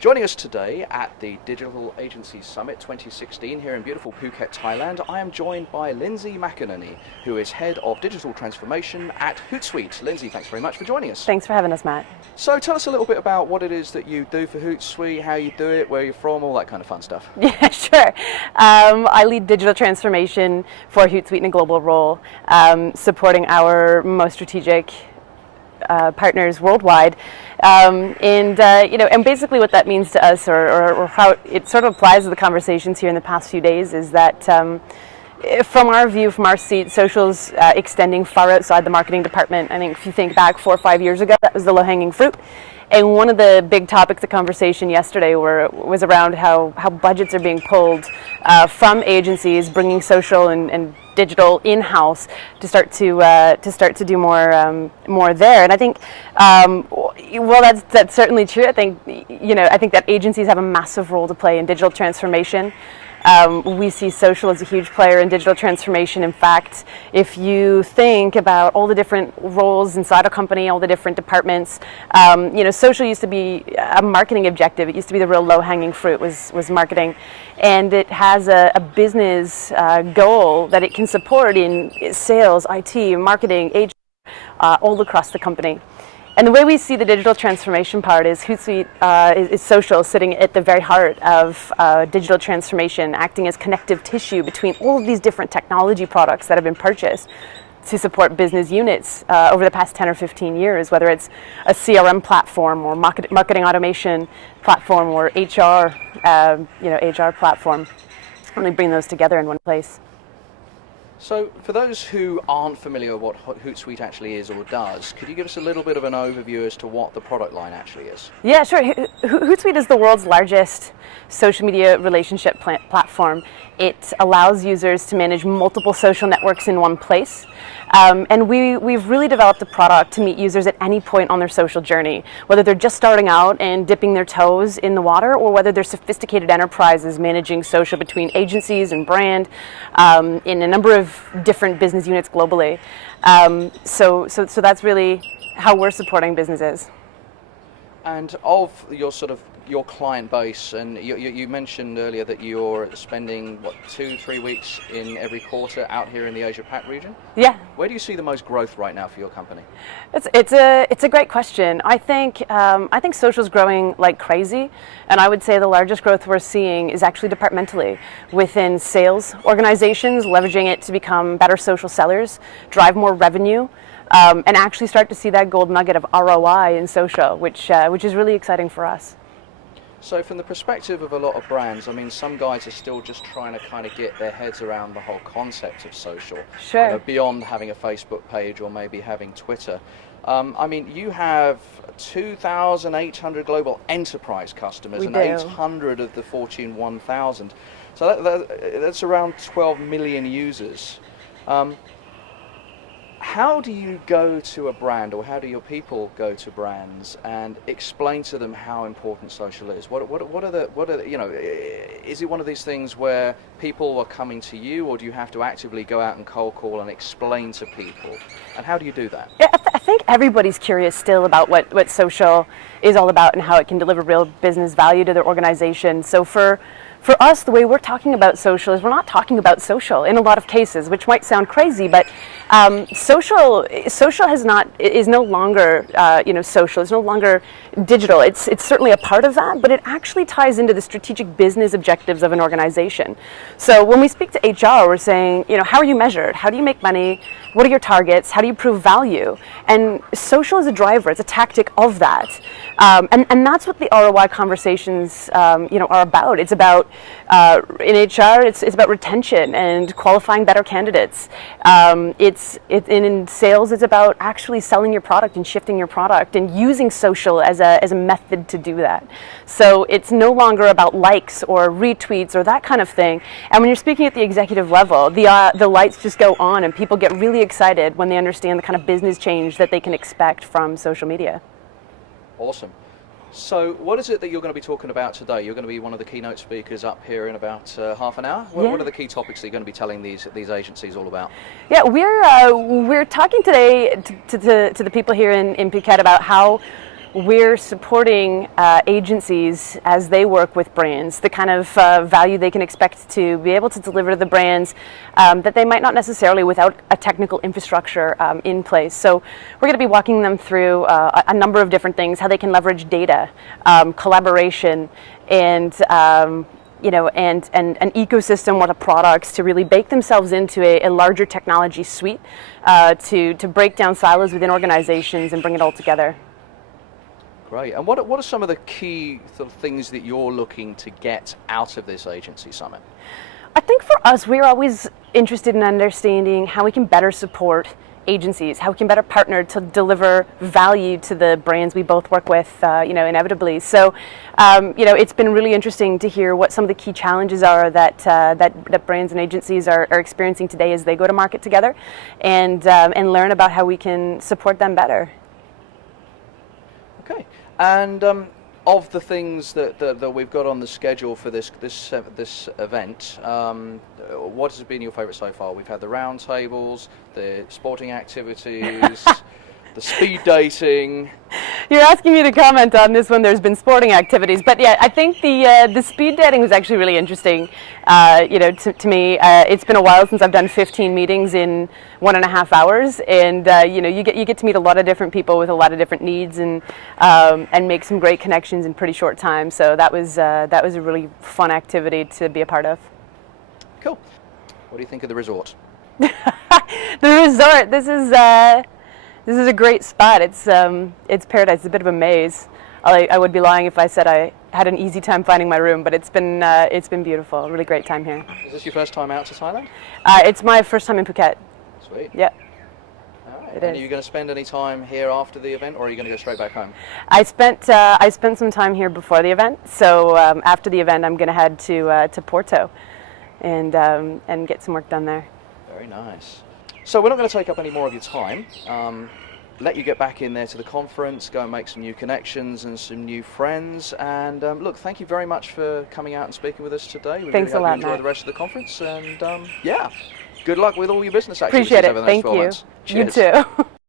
Joining us today at the Digital Agency Summit 2016 here in beautiful Phuket, Thailand, I am joined by Lindsey McInerney, who is Head of Digital Transformation at Hootsuite. Lindsey, thanks very much for joining us. Thanks for having us, Matt. So tell us a little bit about what it is that you do for Hootsuite, how you do it, where you're from, all that kind of fun stuff. Yeah, sure. I lead digital transformation for Hootsuite in a global role, supporting our most strategic partners worldwide, and basically what that means to us, or how it sort of applies to the conversations here in the past few days, is that from our view, from our seat, social's extending far outside the marketing department. I think if you think back 4 or 5 years ago, that was the low-hanging fruit. And one of the big topics of conversation yesterday was around how budgets are being pulled from agencies, bringing social and digital in-house to start to do more there. And I think, that's certainly true. I think that agencies have a massive role to play in digital transformation. We see social as a huge player in digital transformation. In fact, if you think about all the different roles inside a company, all the different departments, social used to be a marketing objective. It used to be the real low-hanging fruit was marketing. And it has a business goal that it can support in sales, IT, marketing, HR, all across the company. And the way we see the digital transformation part is Hootsuite is social, sitting at the very heart of digital transformation, acting as connective tissue between all of these different technology products that have been purchased to support business units over the past 10 or 15 years, whether it's a CRM platform or marketing automation platform or HR, HR platform. Only bring those together in one place. So for those who aren't familiar with what Hootsuite actually is or does, could you give us a little bit of an overview as to what the product line actually is? Yeah, sure. Hootsuite is the world's largest social media relationship platform. It allows users to manage multiple social networks in one place. And we've really developed a product to meet users at any point on their social journey, whether they're just starting out and dipping their toes in the water, or whether they're sophisticated enterprises managing social between agencies and brand in a number of different business units globally. So that's really how we're supporting businesses. And of your client base, and you mentioned earlier that you're spending 2-3 weeks in every quarter out here in the Asia Pac region. Yeah. Where do you see the most growth right now for your company? It's a great question. I think social's growing like crazy, and I would say the largest growth we're seeing is actually departmentally within sales organizations, leveraging it to become better social sellers, drive more revenue. And actually start to see that gold nugget of ROI in social, which is really exciting for us. So from the perspective of a lot of brands, I mean, some guys are still just trying to kind of get their heads around the whole concept of social. Sure. Beyond having a Facebook page or maybe having Twitter. You have 2,800 global enterprise customers and 800 of the Fortune 1,000. So that's around 12 million users. How do you go to a brand, or how do your people go to brands and explain to them how important social is? Is it one of these things where people are coming to you, or do you have to actively go out and cold call and explain to people? And how do you do that? Yeah, I think everybody's curious still about what social is all about and how it can deliver real business value to their organization. So for us, the way we're talking about social is we're not talking about social in a lot of cases, which might sound crazy, but social is no longer social. It's no longer digital. It's certainly a part of that, but it actually ties into the strategic business objectives of an organization. So when we speak to HR, we're saying, how are you measured? How do you make money? What are your targets? How do you prove value? And social is a driver. It's a tactic of that. And that's what the ROI conversations are about. It's about in HR, it's about retention and qualifying better candidates. In sales, it's about actually selling your product and shifting your product and using social as a method to do that. So it's no longer about likes or retweets or that kind of thing. And when you're speaking at the executive level, the lights just go on, and people get really excited when they understand the kind of business change that they can expect from social media. Awesome. So what is it that you're going to be talking about today? You're going to be one of the keynote speakers up here in about half an hour. What are the key topics that you're going to be telling these agencies all about? Yeah, we're talking today to the people here in Phuket about how we're supporting agencies as they work with brands, the kind of value they can expect to be able to deliver to the brands that they might not necessarily without a technical infrastructure in place. So we're going to be walking them through a number of different things, how they can leverage data, collaboration, and and an ecosystem with products to really bake themselves into a larger technology suite to break down silos within organizations and bring it all together. Great. And what are some of the key sort of things that you're looking to get out of this agency summit? I think for us, we're always interested in understanding how we can better support agencies, how we can better partner to deliver value to the brands we both work with, inevitably. So, it's been really interesting to hear what some of the key challenges are that brands and agencies are experiencing today as they go to market together, and learn about how we can support them better. Okay. And of the things that we've got on the schedule for this event, what has been your favourite so far? We've had the roundtables, the sporting activities, the speed dating. You're asking me to comment on this when there's been sporting activities, but yeah, I think the speed dating was actually really interesting. To me, it's been a while since I've done 15 meetings in 1.5 hours, and you get to meet a lot of different people with a lot of different needs, and make some great connections in pretty short time. So that was a really fun activity to be a part of. Cool. What do you think of the resort? The resort. This is a great spot. It's paradise. It's a bit of a maze. I would be lying if I said I had an easy time finding my room, but it's been beautiful. A really great time here. Is this your first time out to Thailand? It's my first time in Phuket. Sweet. Yeah. All right. And are you going to spend any time here after the event, or are you going to go straight back home? I spent some time here before the event. So after the event, I'm going to head to Porto, and get some work done there. Very nice. So we're not going to take up any more of your time. Let you get back in there to the conference, go and make some new connections and some new friends. And look, thank you very much for coming out and speaking with us today. We Thanks really a lot, hope you enjoy Matt. the rest of the conference. And yeah, good luck with all your business activities Appreciate it. over the next Thank 12 you. months. Cheers. You too.